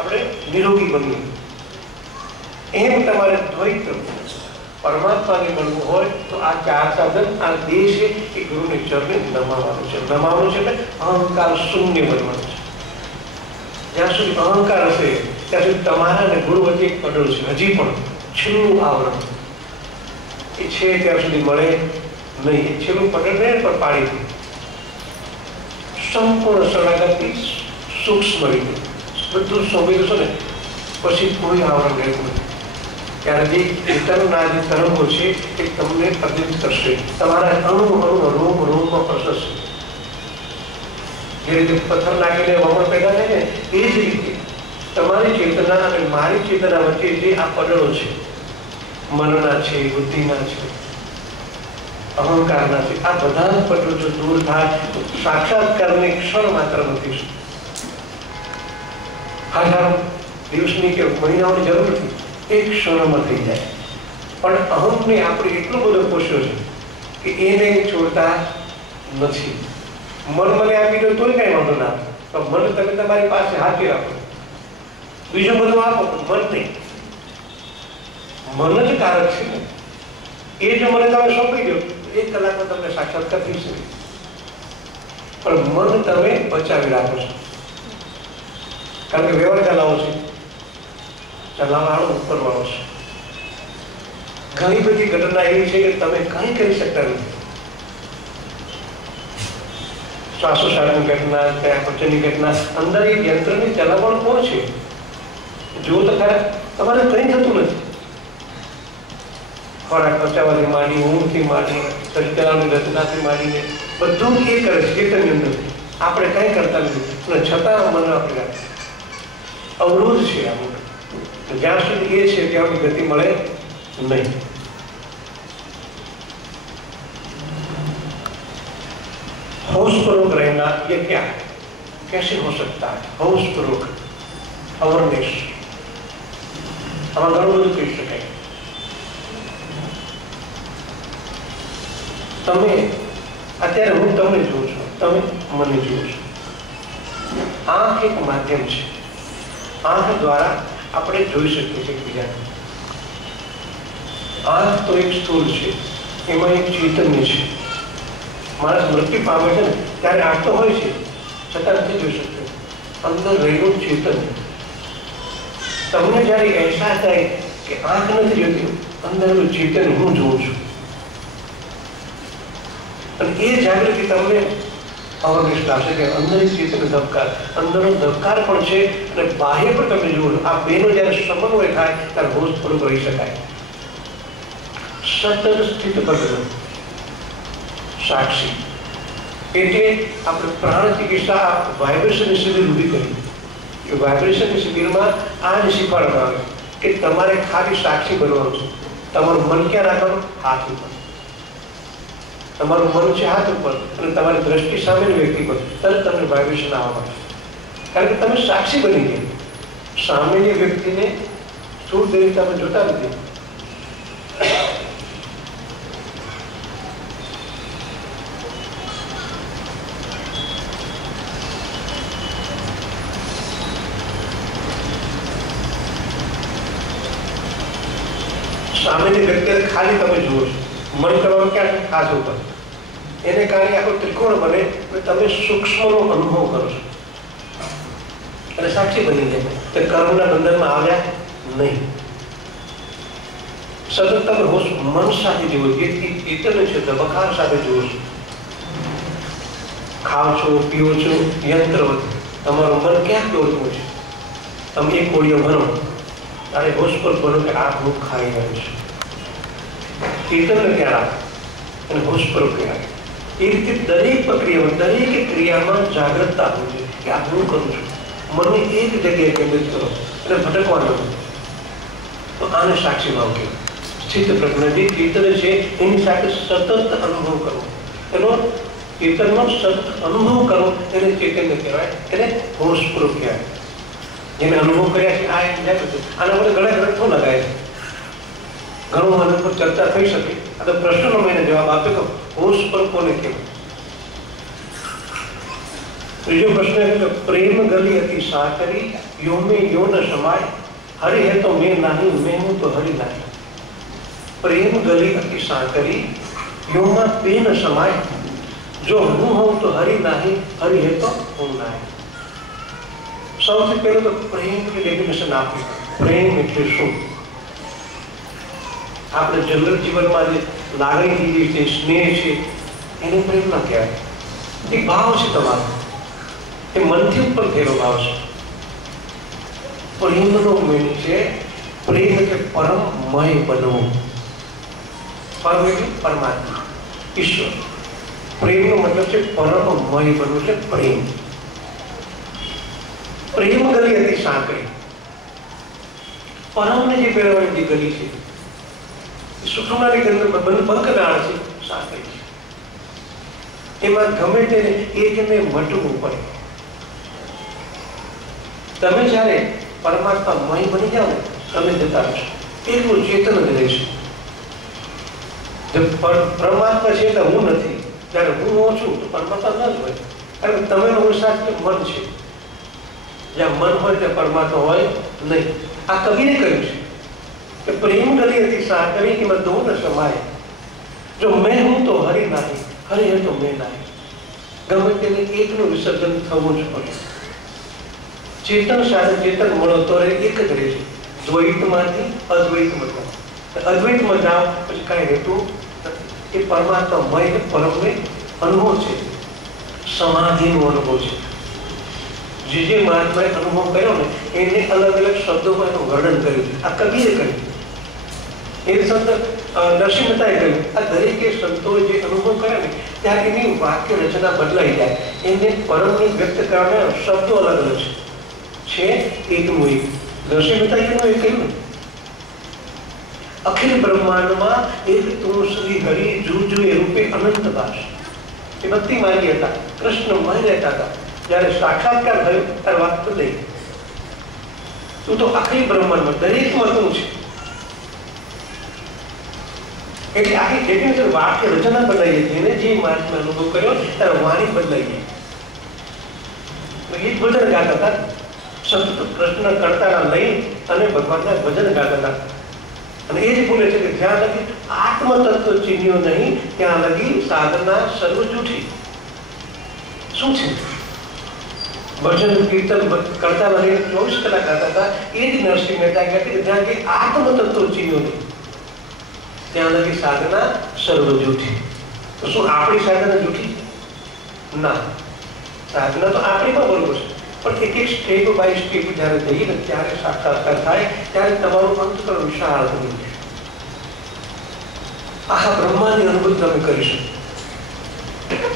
આપણે નિરોગી બનીએ. એમ તમારે દ્વૈત પરમાત્માને મળવું હોય તો આ 4 સાધન, આ દેહ છે એ ગુરુને ચરણે નમાવાનું છે. નમાવાનું છે એટલે અહંકાર શૂન્ય બનવાનું છે. જ્યાં સુધી અહંકાર હશે ત્યાં સુધી તમારા અને ગુરુ વચ્ચે એક પડોળ છે. હજી પણ છેલ્લું આવરણ એ છે ત્યાં સુધી મળે નહીં. એ છેલ્લું પડોળ ને પણ પાડી દે સંપૂર્ણ શરણાગતિ સૂક્ષ્મ રીતે બધું સોંપી દેશો ને પછી કોઈ આવરણ રહેતું નથી. ત્યારે જે ચેતનના જે તરંગો છે એ તમને પ્રદિત કરશે. તમારા અણુ રોમમાં પ્રસરશે. જે રીતે પથ્થર નાખીને વમળ પેદા થાય ને એ જ રીતે તમારી ચેતના અને મારી ચેતના વચ્ચે જે આ પડળો છે, મનના છે, બુદ્ધિના છે, અહંકારના છે, આ બધા જ પડળો જો દૂર થાય તો સાક્ષાત્કારને ક્ષણ માત્ર નથી. હજારો દિવસની કે મહિનાઓની જરૂર નથી, એક ક્ષણમાં થઈ જાય. પણ અહમને આપણે એટલો બધો પોષ્યો છે કે એને છોડતા નથી. મન મને આપી દો તોય કઈ વાંધો ના, પણ મન તમે તમારી પાસે હાથે રાખો, બીજું બધું આપો, મન નહીં. મન જ કારક છે ને. એ જો મને તમે સોંપી દો 1 કલાકમાં તમને સાક્ષાત્કાર થઈ શકે. પણ મન તમે બચાવી રાખો છો, કારણ કે વ્યવહાર ચલાવો છે, ચલાવવાનો ઉપર વાળો છે. ઘણી બધી ઘટના એવી છે કે તમે કંઈ કરી શકતા નથી. શ્વાસોશ્વાસની ઘટના, પચનની ઘટના, અંદર એક યંત્રની ચલાવવાનું કોણ છે? જો તો ખરા તમારે કંઈ થતું નથી. ખોરાક પચાવવાની માંડી, ઊંઘથી માંડી, શરીર ચલાવવાની રચનાથી માંડીને બધું એ કરે છે ચેતનની અંદર. આપણે કંઈ કરતા નથી અને છતાં મન આપણે અવરોધ છે. આપણું જ્યાં સુધી એ છે ત્યાં સુધી ગતિ મળે નહીં. होशपूर्वक रहना ये क्या कैसे हो सकता है? होशपूर्वक अवेयरनेस આમાં ઘણું બધું કહી શકાય. તમે અત્યારે હું તમને જોઉં છું, તમે મને જુઓ છો. આંખ એક માધ્યમ છે. આંખ દ્વારા આપણે જોઈ શકીએ છીએ એકબીજાને. આંખ તો એક સ્થૂળ છે, એમાં એક ચૈતન્ય છે. માણસ મૃત્યુ પામે છે ને ત્યારે આંખ તો હોય છે છતાં નથી જોઈ શકતો. અંદર રહેલું ચેતન. તમને જ્યારે અહેસાસ થાય કે આંખ નથી જોતી, અંદરનું ચેતન હું જોઉં છું, અને એ જાગૃતિ તમને અવગેશ લાવશે કે અંદર ચેતન ધબકાર, અંદરનો ધબકાર પણ છે અને બાહ્ય પણ તમે જુઓ. આ બેનો જ્યારે સમન્વય થાય ત્યારે હોશ થોડુંક રહી શકાય. સતત સ્થિત પગલું સાક્ષી. એટલે આપણે પ્રાણ ચિકિત્સા વાઇબ્રેશન શિબિર ઊભી કરી. એ વાઇબ્રેશન શિબિરમાં આ જ શીખવાડવામાં આવે કે તમારે ખાલી સાક્ષી બનવાનું છે. તમારું મન ક્યાં રાખવાનું? હાથ ઉપર. તમારું મન છે હાથ ઉપર અને તમારી દ્રષ્ટિ સામેની વ્યક્તિ પર, તરત તમને વાઇબ્રેશન આવવા મળશે. કારણ કે તમે સાક્ષી બની ગયા. સામેની વ્યક્તિને સ્થૂળ દેહ તમે જોતા નથી. સામેની વ્યક્તિને ખાલી તમે જુઓ છો. મન કરવાનું ક્યાં? હાથ ઉપર. એને કારણે આખો ત્રિકોણ બને, તમે સૂક્ષ્મનો અનુભવ કરો છો અને સાક્ષી બની જાય. તે કર્મના બંધનમાં આવ્યા નહીં. સતત તમે હોશ મન સાથે જુઓ, જે ચેતન છે ધબકાર સાથે જુઓ છો. ખાઓ છો, પીઓ છો, યંત્ર. તમારું મન ક્યાં દોડતું છે? તમે એક કોળીઓ ભરો ત્યારે હોશ પર ભરો કે આ હું ખાઈ રહ્યો છું. ચેતનને ક્યાં રાખે અને હોશ પર ક્યાં? એ રીતે દરેક પ્રક્રિયામાં, દરેક ક્રિયામાં જાગૃતતા હોય છે કે આ હું કરું છું. મને એક જગ્યાએ કેન્દ્રિત કરો અને ભટકવાનો. તો આને સાક્ષી ભાવ કહેવાય. સ્થિત પ્રજ્ઞા જે ચેતન છે એની સાથે સતત અનુભવ કરવો. એનો ચેતનનો સતત અનુભવ કરવો એને ચેતન્ય કહેવાય, એને હોશપૂર્વક કહેવાય. જેને અનુભવ કર્યા છે આ એક જાગૃતિ. આના પર ઘણા ગ્રંથો લગાય છે, ઘણું આના પર ચર્ચા થઈ શકે. આ તો પ્રશ્નનો મેં જવાબ આપ્યો કે હોશ પર કોને કહેવાય. ત્રીજો પ્રશ્ન એ પ્રેમ ગલી હતી સાકરી यो में यो न समाय, हरि है तो मैं नहीं, मैं हूं तो हरि नहीं। प्रेम गली अति साकरी, यो में पे न समाय, जो हूं हूं तो हरि नहीं, हरि है तो हूं नहीं। સૌથી પહેલું તો પ્રેમની ડેફિનેશન આપી. પ્રેમ એટલે શું? આપણે જનરલ જીવનમાં જે લાગણી છે, સ્નેહ છે, એને પ્રેમ ના કહેવાય. એક ભાવ છે તમારો, એ મનથી ઉપર થયેલો ભાવ છે. પ્રેમનો મીનિંગ છે, પ્રેમ એટલે પરમમય બનવું. પરમ એટલે પરમાત્મા, ઈશ્વર. પ્રેમનો મતલબ છે પરમમય બનવું, એટલે પ્રેમ. પ્રેમ ગલી હતી સાંકળી. પરમને જે પહેરવાની જે ગલી છે, સુખમાની બંકનાળ છે, સાંકળી છે. એમાં ગમે તેને એકને મટવું પડે. તમે જ્યારે પરમાત્મા મય બની જાઓ ને, તમે જતા રહેશો. એટલું ચેતન જ રહેશે. પરમાત્મા છે એટલે હું નથી. જયારે હું હોઉં છું તો પરમાત્મા ન જ હોય. કારણ કે તમે હું સાથે મન છે. જ્યાં મન હોય ત્યાં પરમાત્મા હોય નહીં. આ કવિએ કહ્યું છે કે પ્રેમ ગલી હતી સાંકળી, એમાં દો ન સમાય, જો મેં હું તો હરિ નહીં, હરિ હે તો મેં નહીં. ગમે તેને એકનું વિસર્જન થવું જ પડે. ચેતન સાથે ચેતન મળો તો એક જ રહે છે. દ્વૈતમાંથી અદ્વૈતમાં જાઓ. અદ્વૈતમાં જાઓ પછી કાંઈ રહેતું નથી. એ પરમાત્મા મય પરમને અનુભવ છે, સમાધિનો અનુભવ છે. જે મહાત્માએ અનુભવ કર્યો ને, એને અલગ અલગ શબ્દોમાં એનું વર્ણન કર્યું. આ કવિએ કર્યું, એ સંત નરસિંહ મહેતાએ કહ્યું. આ દરેકે સંતોએ જે અનુભવ કર્યા ને, ત્યારે એની વાક્ય રચના બદલાઈ જાય. એને પરમને વ્યક્ત કરવાના શબ્દો અલગ અલગ છે. એકનું એક નરસિંહ મહેતાએ એનું એ કહ્યું, અખિલ બ્રહ્માંડમાં એક તું શ્રી હરિ જુજુ એ રૂપે અનંત વાસ. એ ભક્તિ માર્ગી હતા, કૃષ્ણમય રહેતા હતા. જ્યારે સાક્ષાત્કાર થયો ત્યારે વાત બદલાઈ. તું તો આખી બ્રહ્માંડમાં દરેકમાં તું છે. એટલે આખી ડેફિનેશન વાક્ય રચના બદલાઈ ગઈ. એને જે મહાત્મા અનુભવ કર્યો ત્યારે વાણી બદલાઈ ગઈ. ગીત ભજન ગાતા હતા, સતત કૃષ્ણ કરતા લઈ અને ભગવાનના ભજન ગાતા હતા. અને એ જ બોલે છે કે જ્યાં લગી આત્મ તત્વ ચીન્યો નહીં, ત્યાં લગી સાધના સર્વ જૂઠી. શું છે? ભજન કીર્તન કરતા લઈને 24 કલાક ગાતા હતા. એ જ નરસિંહ મહેતા કહેતી કે જ્યાં કે આત્મ તત્વ ચીન્યો નહીં, ત્યાં લગી સાધના સર્વ જૂઠી. તો શું આપણી સાધના જૂઠી? ના, સાધના તો આપણી પણ બરોબર છે. પણ એક એક સ્ટેપ બાય સ્ટેપ જ્યારે જઈએ ને, ત્યારે સાક્ષાત્કાર થાય, ત્યારે તમારું અંતકરણ વિશાળ બની જાય. આખા બ્રહ્માની અનુભૂતિ તમે કરી શકો.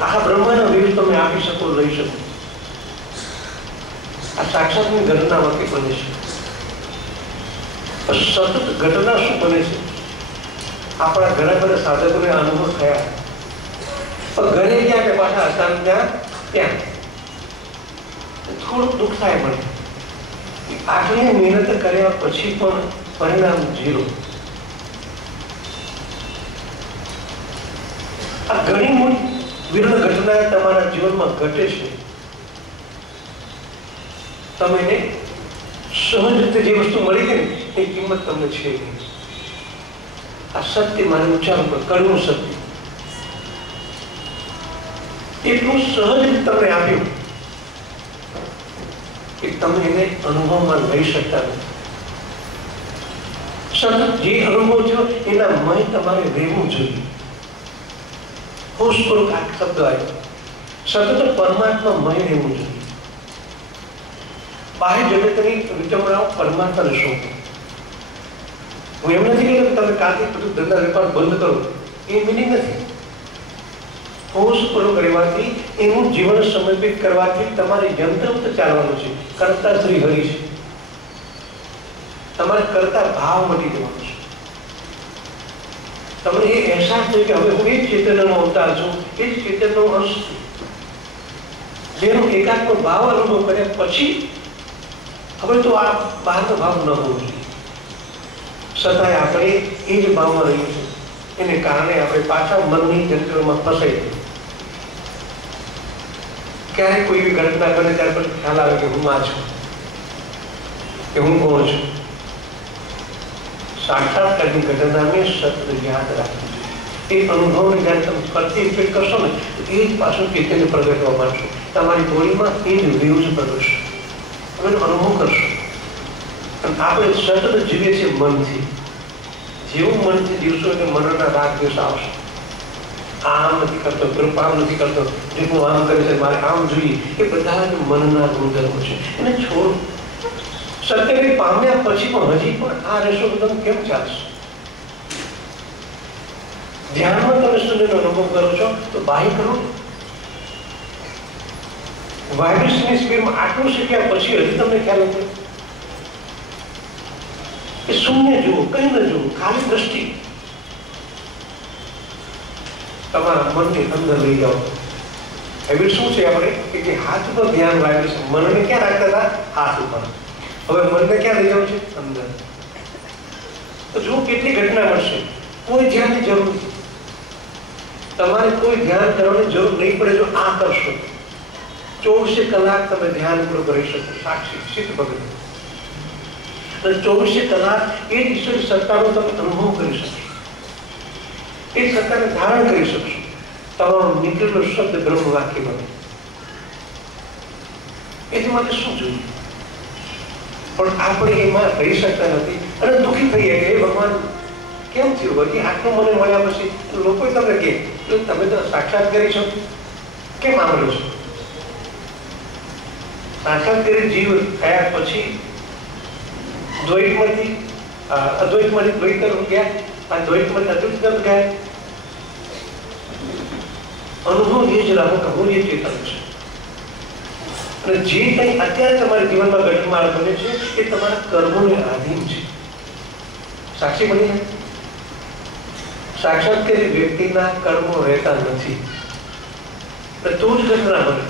આખા બ્રહ્માના વિવેક તમે આપી શકો, લઈ શકો. આ સાક્ષાતની ઘટનામાંથી બને છે. સતત ઘટના શું બને છે? આપણા ઘણા બધા સાધકોને અનુભવ થયા, પણ ઘરે ગયા કે પાછા અચાનક ત્યાં થોડુંક દુઃખ થાય. પણ આટલી મહેનત કર્યા પછી પણ પરિણામ 0. આ ઘણી મોટી વિરલ ઘટના તમારા જીવનમાં ઘટે છે. તમે એને સહજ રીતે જે વસ્તુ મળી ગઈ ને, એ કિંમત તમને છે નહીં. આ સત્ય મારે ઉચ્ચારણ પર કરવું. સત્ય એટલું સહજ રીતે તમને આપ્યું કે તમે એને અનુભવમાં લઈ શકતા નથી. સતત જે અનુભવ થયો એના મય તમારે રહેવું જોઈએ. હોશપૂર્વક આ શબ્દ આવ્યો, સતત પરમાત્મા મય રહેવું જોઈએ. બાહ્ય જગતની વિચમણાઓ પરમાત્માને શોધો. હું એમ નથી કહેતો કે તમે કાલથી બધું ધંધા વેપાર બંધ કરો, એ મિનિંગ નથી. હોશપૂર્વક રહેવાથી, એનું જીવન સમર્પિત કરવાથી તમારે યંત્ર ચાલવાનું છે. કરતા શ્રી હરિ છે. તમારે કરતા ભાવ મટી જવાનો છે. તમને એ અહેસાસ થયો કે હવે હું એ જ ચેતનનો અવતાર છું, એ જ ચેતનનો અંશ છું. જેનો એકાત્મ ભાવ અનુભવ કર્યા પછી હવે તો આ બહારનો ભાવ ન હોવો જોઈએ. છતાંય આપણે એ જ ભાવમાં રહીએ છીએ. એને કારણે આપણે પાછા મનની જંત્રમાં ફસાઈ ગયું. ક્યારેક કોઈ એવી ઘટના બને ત્યારે પછી ખ્યાલ આવે કે હું આ છું. कि हूँ कौन छू। साक्षात्कारनी घटनाने सतत याद રાખવું જોઈએ। એ અનુભવને જ્યારે તમે ફરતી રિપીટ કરશો ને તો એ જ પાછું ચેતન્ય પ્રગટવા માંડશે, તમારી બોડીમાં એ જ વેવ્સ પ્રગટશે, તમે એનો અનુભવ કરશો। અને આપણે સતત જીવીએ છીએ મનથી, જેવું મનથી જીવશો એટલે મનના રાગ દ્વેષ આવશે। આમ નથી કરતો, પેલું આમ નથી કરતો, જે હું આમ કરે છે મારે આમ જોઈએ, એ બધા જ મનના ગુણધર્મો છે, એને છોડો। સત્યને પામ્યા પછી પણ હજી પણ આ રહેશો તો તમે કેમ ચાલશો? ધ્યાનમાં તમે શૂન્યનો અનુભવ કરો છો તો બાહ્ય કરો, વાઇબ્રેશનની સ્પીડમાં આટલું શીખ્યા પછી હજી તમને ખ્યાલ નથી કે શૂન્ય જુઓ, કઈ ન જુઓ, ખાલી દ્રષ્ટિ તમારા મનની અંદર લઈ જાઓ। હેબિટ શું છે આપણે કે જે હાથ ઉપર ધ્યાન વાઇબ્રેશન, મનને ક્યાં રાખતા હતા? હાથ ઉપર। હવે મનને ક્યાં લઈ જવું છે? અંદર। તો જો કેટલી ઘટના મળશે, કોઈ ધ્યાનની જરૂર નથી, તમારે કોઈ ધ્યાન કરવાની જરૂર નહીં પડે। જો આ કરશો 24 કલાક તમે ધ્યાન પૂરું કરી શકો, સાક્ષી સિદ્ધ ભગત, અને 24 કલાક એ જ ઈશ્વરની સત્તાનો તમે અનુભવ કરી શકશો, એ સત્તાને ધારણ કરી શકશો। તમારો નીકળેલો શબ્દ બ્રહ્મ વાક્ય બને। એથી માટે શું જોઈએ? પણ આપણે એમાં રહી શકતા નથી અને દુઃખી થઈએ કે ભગવાન કેમ થયું? હજી આટલું મને મળ્યા પછી લોકો તમને કહે તમે તો સાક્ષાત કરી છો, કેમ આમળો છો? સાક્ષાત કરી જીવ થયા પછી દ્વૈતમાંથી અદ્વૈતમાંથી દ્વૈત તરફ ગયા, આ દ્વૈતમાંથી અદ્વૈત તરફ ગયા। અનુભવ એ જ રાખો કે હું એ ચેતન છું, અને જે કંઈ અત્યારે તમારા જીવનમાં ઘટમાળ બને છે એ તમારા કર્મોને આધીન છે। સાક્ષી બની જાય। સાક્ષાત કરી વ્યક્તિના કર્મો રહેતા નથી, તો જ ઘટના બને।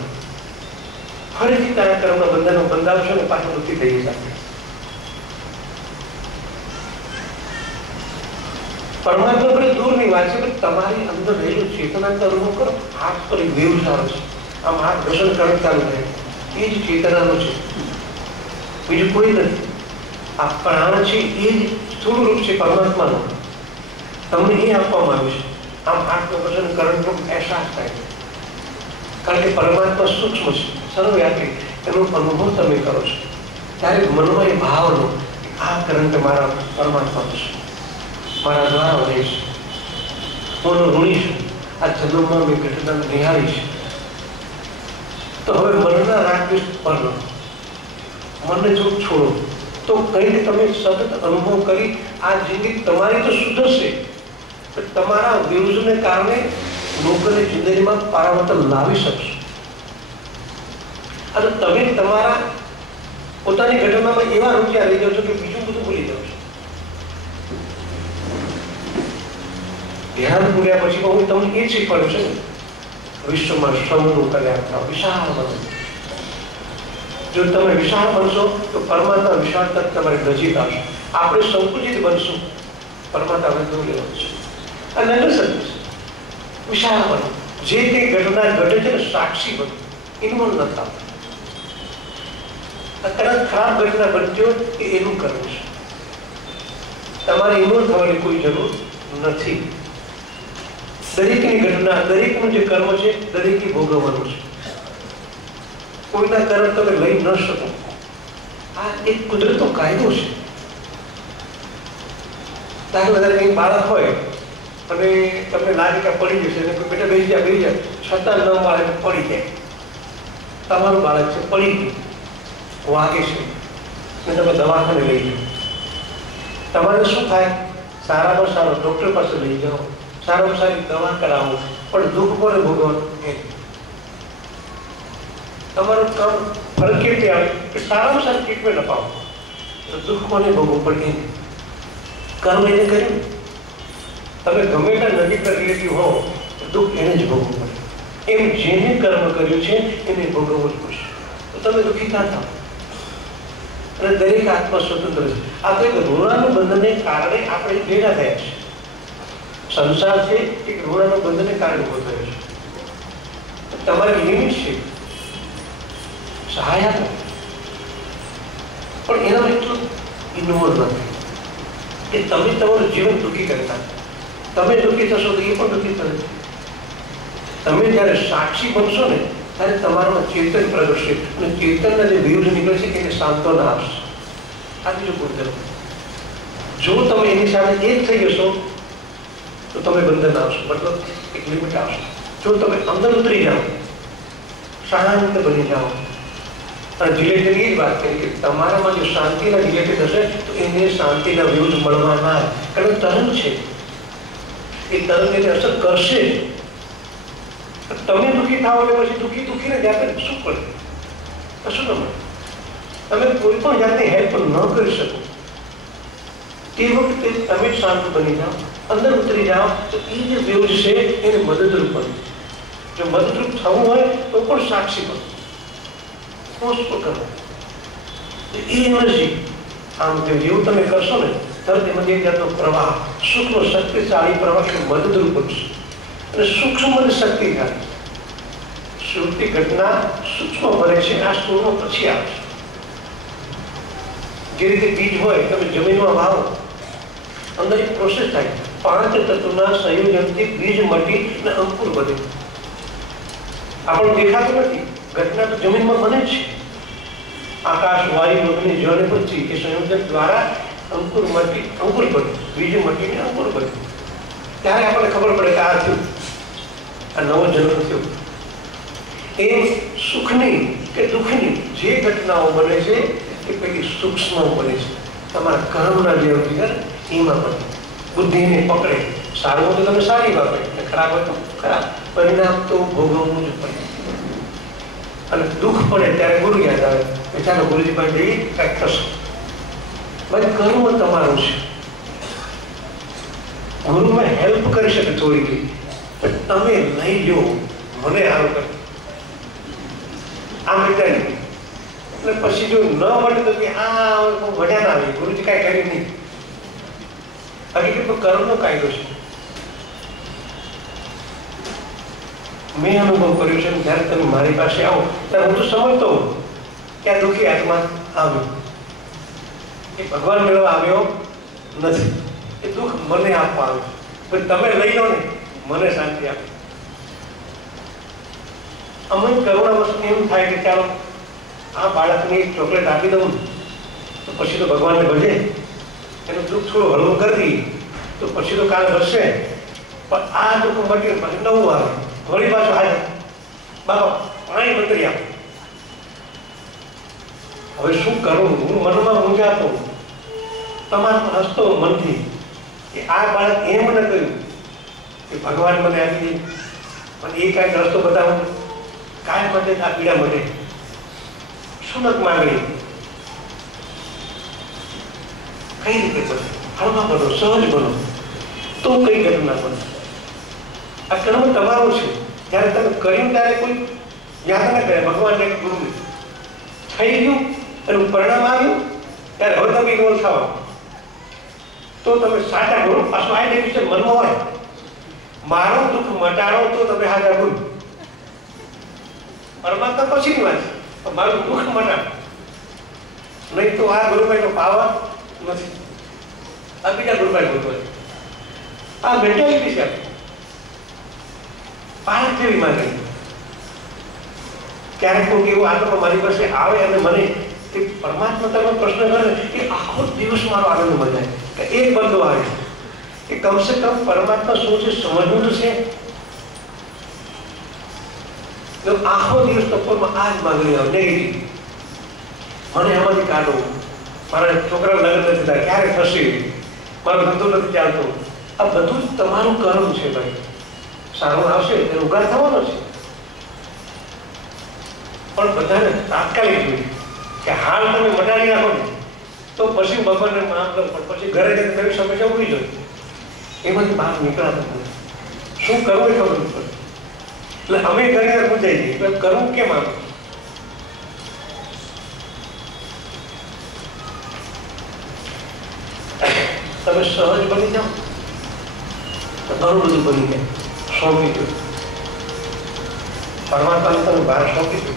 ફરીથી તારા કર્મના બંધનો બંધાવશો ને પાછું વૃત્તિ થઈ જશે। પરમાત્મા પર દૂરની વાત છે, તમારી અંદર રહેલું ચેતનાનો અનુભવ કરો। હાથ પર વેવ્સ આવે છે, આમ હાથ ઘર્ષણ કરવાનું ચાલુ થાય, એ જ ચેતનાનું છે, બીજું કોઈ નથી। આ પ્રાણ છે એ જ સ્થૂળ રૂપ છે પરમાત્માનો, તમને એ આપવામાં આવ્યું છે। આમ હાથનું ઘર્ષણ કરંટનો અહેસાસ થાય, કારણ કે પરમાત્મા સૂક્ષ્મ છે, સર્વવ્યાપી, એનો અનુભવ તમે કરો છો। ત્યારે મનમાં એ ભાવનો આ કરંટ મારા પરમાત્મા છે, મારા દ્વારા વધે છે, હું ઋણી છું, આ જન્મમાં મેં ઘટના નિહાળી છે। તો હવે મનના રાગદ્વેષ પર મનને જો છોડો તો કઈને તમે સતત અનુભવ કરી આ જિંદગી તમારી તો સુધરશે, પણ તમારા વેવ્સને કારણે લોકોની જિંદગીમાં પારાવર્તન લાવી શકશો। અને તમે તમારા પોતાની ઘટનામાં એવા રૂપિયા લઈ જાઓ છો કે બીજું બધું ભૂલી જાઓ છો। ધ્યાન પૂર્યા પછી હું તમને એ શીખવાડું છે ને, વિશ્વમાં સૌનું કલ્યાણ થાવ, વિશાળ બનો। જો તમે વિશાળ બનશો તો પરમાત્મા વિશાળ તક તમારી નજીક આવશે। આપણે સંકુચિત બનશું, પરમાત્મા દૂર લેવાનું છે। અને વિશાળ બનો, જે કંઈ ઘટના ઘટે છે ને સાક્ષી બનો, ઇન્વોલ્વ ન થાવ। કદાચ ખરાબ ઘટના બનતી હોય કે એનું કરવું છે, તમારે ઇન્વોલ્વ થવાની કોઈ જરૂર નથી। દરેકની ઘટના, દરેકનું જે કર્મ છે દરેકે ભોગવવાનું છે, કોઈના કર્મ તમે લઈ ન શકો। આ એક કુદરતનો કાયદો છે। દાખલા તરીકે બાળક હોય અને તમને લાગે કે પડી જશે, બેટા બેસી જાય, છતાં ન મળે પડી જાય। તમારું બાળક છે, પડી ગયું, વાગે છે, ને તમે દવાખાને લઈ જાઓ, તમારે શું થાય? સારામાં સારો ડોક્ટર પાસે લઈ જાઓ, સારામાં સારી દવા કરાવો, પણ દુઃખ કોને ભોગવવાનું? તમારું કામ ફરક કેવી આવે કે સારામાં સારી ટ્રીટમેન્ટ અપાવો, તો દુઃખ કોને ભોગવવું પડે? કર્મ એને કર્યું। તમે ગમે ત્યાં નજીકના રિલેટિવ હો તો દુઃખ એને જ ભોગવવું પડે, એમ જેને કર્મ કર્યું છે એને ભોગવવું જ પડશે। તો તમે દુઃખી ના થાવ, અને દરેક આત્મા સ્વતંત્ર છે। આ તો એક ઋણાનું બંધનને કારણે આપણે ભેગા થયા છે। સંસાર છે એક ઋણાનું બંધનને કારણે ઉભો થયો છે। તમારી લિમિટ છે, સહાય આપો, પણ એનો એટલો ઇન્વોલ્વ નથી કે તમે તમારું જીવન દુઃખી કરતા, તમે દુઃખી થશો તો એ પણ દુઃખી થશે. તમે જ્યારે સાક્ષી બનશો ને ત્યારે તમારામાં ચેતન પ્રગટશે અને ચેતનના જે વ્યૂઝ નીકળે છે એને સાંત્વના આપશે. આ બીજું ગુણધર્મ. જો તમે એની સાથે એક થઈ જશો તો તમે બંધન આવશો, મતલબ એક લિમિટ આવશે. જો તમે અંદર ઉતરી જાઓ, શાંત બની જાઓ, અને રિલેટેડ એ જ વાત કરી કે તમારામાં જો શાંતિના રિલેટેડ હશે તો એને શાંતિના વ્યૂઝ મળવાના, કારણ તરંગ છે, એ તરંગ એને અસર કરશે. તમે દુઃખી થાવ એટલે પછી દુઃખીને જાતે શું કરે? કશું ન મળે. તમે કોઈ પણ જાતની હેલ્પ ન કરી શકો. તે વખતે તમે શાંત બની જાઓ, અંદર ઉતરી જાઓ તો એ જે વ્યૂઝ છે એને મદદરૂપ બને. જો મદદરૂપ થવું હોય તો પણ સાક્ષી બનો, પોસ્ટ કરો. એ એનર્જી આમ જેવું તમે કરશો ને તરત એમાં એક જાતનો પ્રવાહ, સુખનો શક્તિશાળી પ્રવાહ મદદરૂપ બનશે. અને સૂક્ષ્મ અને શક્તિશાળી શ્રુતિ ઘટના સૂક્ષ્મ બને છે, આ સ્થૂળનો પછી આવશે. જે રીતે બીજ હોય તમે જમીનમાં વાવો, અંદર એક પ્રોસેસ થાય, 5 તત્વના સંયોજનથી બીજ મટી અને અંકુર બને. આપણને દેખાતું નથી, ઘટના તો જમીનમાં બને છે. આકાશ, વાયુ, અગ્નિ, જળ, પૃથ્વી એ સંયોજન દ્વારા અંકુર મટી અંકુર બને, બીજ મટીને અંકુર બને. ત્યારે આપણને ખબર પડે કે આ થયું, આ નવો જન્મ થયો. એ સુખની કે દુઃખની જે ઘટનાઓ બને છે એ પેલી સૂક્ષ્મ બને છે. તમારા કર્મના જે અધિકાર એમાં બને. બુદ્ધિને પકડે, સારું હોય તો તમે સારી વાપરે, ખરાબ હોય તો ખરાબ. પરિણામ તો ભોગવવું જ પડે. અને દુઃખ પડે ત્યારે ગુરુ યાદ આવે કે ચાલો ગુરુજી પાસે જઈએ, કંઈક થશે. ભાઈ કર્મ તમારું છે. ગુરુમાં હેલ્પ કરી શકે થોડી ઘણી, પણ તમે લઈ લો, મને આવું કરે આમ વિચારી. એટલે પછી જો ન મળે તો કે આ વઢ્યા ના આવે, ગુરુજી કાંઈ કરી નહીં. હકીકતમાં કર્મનો કાયદો છે. મેં અનુભવ કર્યો છે, જ્યારે તમે મારી પાસે આવો ત્યારે હું તો સમજતો હોઉં કે આ દુઃખી આત્મા આવ્યો, એ ભગવાન મેળવવા આવ્યો નથી, એ દુઃખ મને આપવા આવ્યો. તમે લઈ લો ને, મને શાંતિ આપે. અમુક કરુણા વસ્તુ એમ થાય કે ચાલો આ બાળકને એક ચોકલેટ આપી દઉં તો પછી તો ભગવાનને ભજે, એનું દુઃખ થોડું હળવું કરી દઈએ તો પછી તો કાલ ભરશે. પણ આ દુઃખ મટી પછી નવું આવે, વળી પાછું હાજર બાપા પાણી મંત્રી આપો. હવે શું કરું? હું મનમાં મૂંઝાતો, તમારો હસતો મનથી કે આ બાળક એમ મને કર્યું કે ભગવાન મને આપી દે, પણ એ કાંઈક રસ્તો બતાવો, કાંઈ માટે આ પીડા માટે સુનક માંગણી કઈ રીતે બને? હળવા બનો, સહજ બનો, તો કઈ ઘટના બને. આ કર્મ તમારું છે. જ્યારે તમે કર્યું ત્યારે કોઈ યાદ ના કરે, ભગવાનને ગુરુને થઈ ગયું અને પરિણામ આવ્યું ત્યારે હવે તમે ઇન્વોલ્વ થવા તો તમે સાચા ગુરુ. પાછું આ વિશે મનમાં હોય મારું દુઃખ મટાડો તો તમે સાચા ગુરુ. પરમાત્મા પછીની વાત છે, પણ મારું દુઃખ મટાડો, નહીં તો આ ગુરુભાઈનો પાવર નથી, આ બીજા ગુરુભાઈ ગુરુભાઈ. આ મેન્ટાલિટી છે. પારક જેવી માંગણી. ક્યારેક કોઈ એવું આત્મા મારી પાસે આવે અને મને કે પરમાત્મા તમે પ્રશ્ન કરે કે આખો દિવસ મારો આનંદ મજાય કે એક બંધો આવે કે કમસે કમ પરમાત્મા શું છે સમજવું તો છે. આખો દિવસ તત્વમાં આ જ માંગણી આવે નેગેટિવ. મને એમાંથી કાઢો, મારા છોકરા લગ્ન નથી થતા, ક્યારે થશે, મારો ધંધો નથી ચાલતો. આ બધું જ તમારું કર્મ છે ભાઈ. સારું આવશે તેનો ઉગાર થવાનો છે, પણ બધાને તાત્કાલિક જોઈએ કે હાલ તમે મટાડી નાખો ને તો પછી ભગવાનને માફ કરો, પણ પછી ઘરે જઈને નવી સમસ્યા ઉભી જોઈએ. એમાંથી બહાર નીકળાતું નથી. શું કરવું એ ખબર નથી પડે. એટલે અમે ઘરે પૂછાઈ જઈએ તો કરવું કેમ આવે? તમે સહજ બની જાઓ તો ઘણું બધું બની જાય. સોંપી દો પરમાત્માને, તમે બહાર સોંપી દો.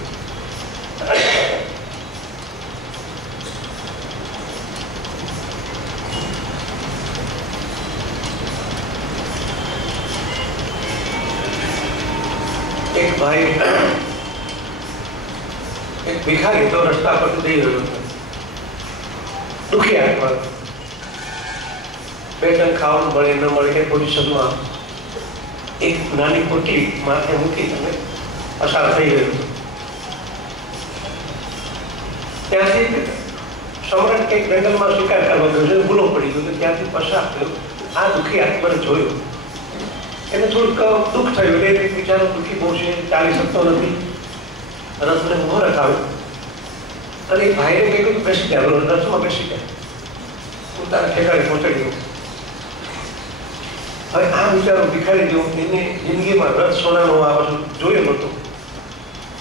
એક ભાઈ એક ભિખારી તો રસ્તા પર જઈ રહ્યો હતો, દુખી આત્મા, બે ટન ખાવાનું મળે ન મળે એ પોઝિશનમાં એક નાની પોટલી માથે મૂકી અને પસાર થઈ રહ્યો હતો. ત્યાંથી સમ્રાટ કંઈક જંગલમાં શિકાર કરવા ગયો, ભૂલો પડી ગયો, ત્યાંથી પસાર થયો. આ દુઃખી આત્માને જોયો, એને થોડુંક દુઃખ થયું, એટલે બિચારો દુઃખી બહુ છે, ચાલી શકતો નથી. રથને ઉભો રખાવ્યો અને એ ભાઈને કહ્યું બેસી ગયા, રથમાં બેસી ગયા, હું તારા ઠેકાણે પહોંચાડી દઉં. હવે આ વિચારો ભિખારી જેવું એની જિંદગીમાં રથ સોનાનો આ બધું જોયું નહોતું.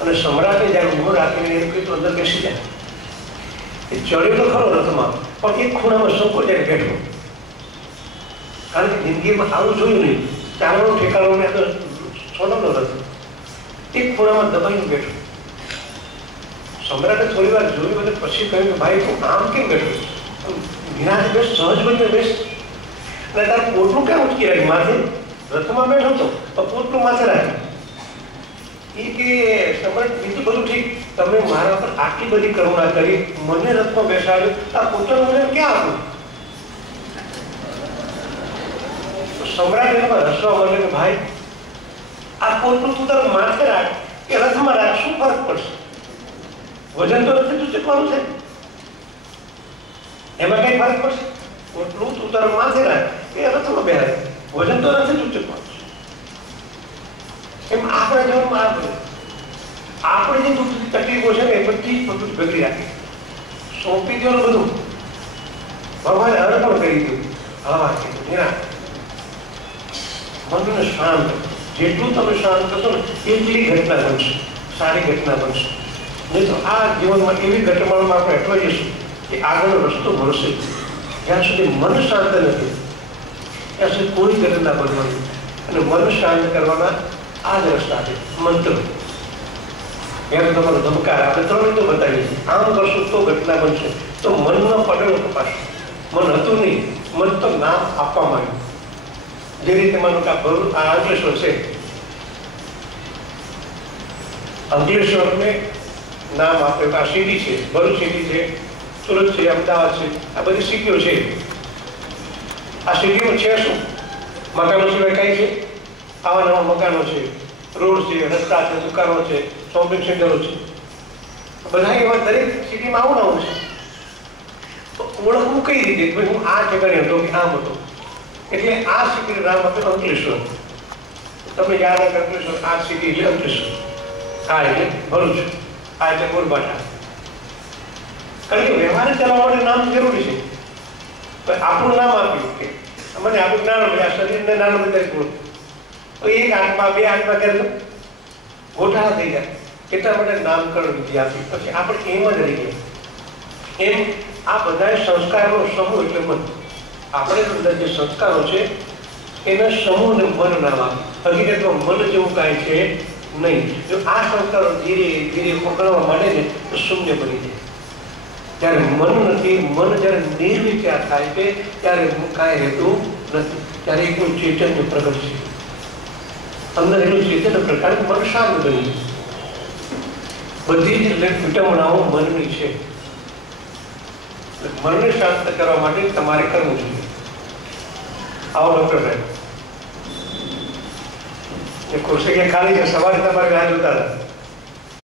અને સમ્રાટે જ્યારે ઉભો રાખીને એને કહ્યું અંદર બેસી જાય. એ ચડ્યો તો ખરો રથમાં, પણ એક ખૂણામાં સંકોચાઈને બેઠો, કારણ કે જિંદગીમાં આવું જોયું નહીં. ચાલવાનું ઠેકાણું ને અંદર સોનાનો રથ, એક ખૂણામાં દબાઈને બેઠો. સમ્રાટે થોડી વાર જોયું અને પછી કહ્યું કે ભાઈ તું આમ કેમ બેઠો, નિરાશ બેસ, સહજ બનીને બેસ. અને તારું પોટલું ક્યાં ઉચકી રાખી માથે, રથમાં બેઠો હતો તો પોટલું માથે રાખ્યું. એ કે સમ્રાટ બીજું બધું ઠીક, તમે મારા પર આટલી બધી કરુણા કરી, મને રથમાં બેસાડ્યો, આ પોટલું મને ક્યાં આપ્યું? સમ્રાટ એમાં હસવા માંડ્યો કે ભાઈ આ પોટલું તું તારું માથે રાખ કે રથમાં રાખ, શું ફરક પડશે? વજન તો નથી ઉચકવાનું છે, એમાં કઈ ફરક પડશે? પોટલું તું તારું માથે રાખ કે રથમાં બેહાર, વજન તો નથી ઉચકવાનું. એમ આપણા જીવનમાં આ બધું આપણે જે તકલીફો છે ને એ બધી બધું ભેગી રાખી સોંપી દેવાનું, બધું ભગવાને અર્પણ કરી દીધું. હવા કીધું નિરાશ, મનને શાંત. જેટલું તમે શાંત કરશો ને એટલી ઘટના બનશે, સારી ઘટના બનશે. નહીં તો આ જીવનમાં એવી ઘટનાઓમાં આપણે અટવાઈ જઈશું કે આગળનો રસ્તો મળશે. જ્યાં સુધી મન શાંત નથી ત્યાં સુધી કોઈ ઘટના બનવાની. અને મન શાંત કરવાના આ જ રસ્તા છે, મંત્ર. એમ તમારો ધબકાર આપણે 3 મિનિટો બતાવીએ, આમ કરશું તો ઘટના બનશે. તો મનનો પડેલો કપાશે. મન હતું નહીં, મન તો નામ આપવામાં આવ્યું. જે રીતે માનો કે આ અંકલેશ્વર છે, અંકલેશ્વરને નામ આપ્યું કે આ સિટી છે, ભરૂચ સિટી છે, સુરત છે, અમદાવાદ છે, આ બધી સિટીઓ છે. આ સિટીઓ છે શું? મકાનો સિવાય કઈ છે? આવા નવા મકાનો છે, રોડ છે, રસ્તા છે, દુકાનો છે, શોપિંગ સેન્ટરો છે, બધા એવા દરેક સિટીમાં આવું નવું છે. તો ઓળખવું કઈ રીતે? ભાઈ હું આ જગ્યાએ હતો કે આમ હતો, એટલે આ સિટીનું નામ આપ્યું અંકલેશ્વર. તમે યાદ રાખો અંકલેશ્વર, આ સિટી એટલે અંકલેશ્વર, આ એટલે ભરૂચ, આ એટલે બોરબાટા. કારણ કે વ્યવહાર ચલાવવા માટે નામ જરૂરી છે. તો આપણું નામ આપ્યું કે મને આપણું નાનું ભાઈ, આ શરીરને નાનું બધા ગુણ, તો એક આંખમાં બે આંખમાં કરે તો ગોઠાળા થઈ જાય. એટલા માટે નામકરણ વિધિ આપી. પછી આપણે એમ જ રહી ગયા. એમ આ બધા સંસ્કારનો સમૂહ એટલે મન. આપણે અંદર જે સંસ્કારો છે એના સમૂહને મન નામ આપે. હકીકતમાં મન જેવું કાંઈ છે નહીં. જો આ સંસ્કારો ધીરે ધીરે પકડવા માંડે ને તો શૂન્ય બની જાય. જ્યારે મન નથી, મન જ્યારે નિર્વિચાર થાય છે ત્યારે કાંઈ રહેતું નથી. ત્યારે એકનું ચૈતન્ય પ્રગટ છે, અંદર એનું ચૈતન્ય પ્રકાર, મન શાંત બની. બધી જ વિટમણાઓ મનની છે. મનને શાંત કરવા માટે તમારે કરવું જોઈએ. આવો ડોક્ટર સાહેબ, એ ખુરશી કે ખાલી છે, સવારે તમારે રાહ જોતા હતા,